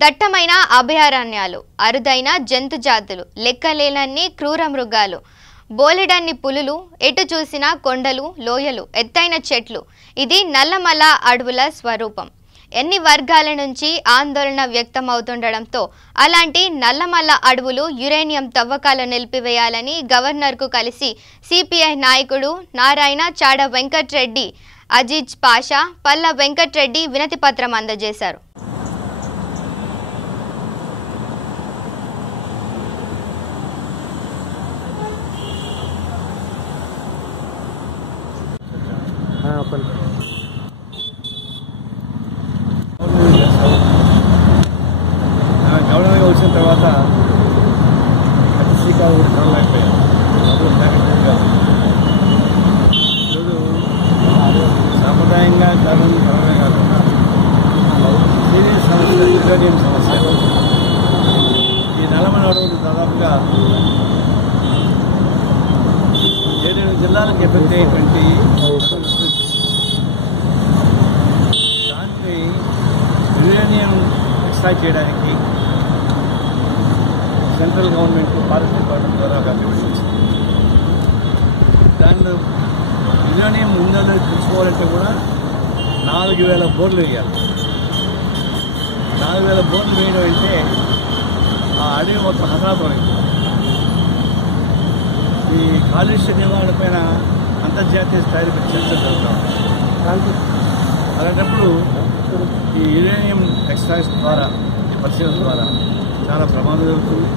దట్టమైన అభయారణ్యాలు, అరుదైన జంతు జాతులు, లెక్కలేనన్ని క్రూర మృగాలు, బోలెడన్ని పులులు, ఎటు చూసినా కొండలు, లోయలు, ఎత్తైన చెట్లు. ఇది నల్లమల అడవుల స్వరూపం. ఎన్ని వర్గాల నుంచి ఆందోళన వ్యక్తమవుతుండడంతో అలాంటి నల్లమల అడవులు యురేనియం తవ్వకాలు నిలిపివేయాలని గవర్నర్కు కలిసి సిపిఐ నాయకుడు నారాయణ చాడ వెంకట్రెడ్డి, అజీజ్ పాషా, పల్ల వెంకట్రెడ్డి వినతిపత్రం అందజేశారు. గవర్నర్గా వచ్చిన తర్వాత అతి శ్రీకారం కూడా చూడలేకపోయాను. ఈరోజు సాంప్రదాయంగా పరమే కాకుండా సీరియస్ సమస్య యురేనియం సమస్య. ఈ నల్లమల అడవులు దాదాపుగా 7 జిల్లాలకు ఎఫెక్ట్ అయ్యేటువంటి దాన్ని యురేనియం ఎక్స్ట్రాక్ట్ చేయడానికి సెంట్రల్ గవర్నమెంట్ ఫారెస్ట్ డిపార్ట్మెంట్ ద్వారా కంట్రిబ్యూషన్ ఇస్తుంది. దానిలో యురేనియం ఉందో తెచ్చుకోవాలంటే కూడా 4000 బోర్లు వేయాలి. 4000 బోర్లు వేయడం అంటే ఆ అడవి మొత్తం హతనాతమైంది. ఈ కాలుష్య నివారణ పైన అంతర్జాతీయ స్థాయిలో చర్చలు జరుగుతాం. అలాంటప్పుడు ఈ యురేనియం ఎక్స్ట్రాక్షన్ ద్వారా పరిశీలన ద్వారా చాలా ప్రమాదం జరుగుతుంది.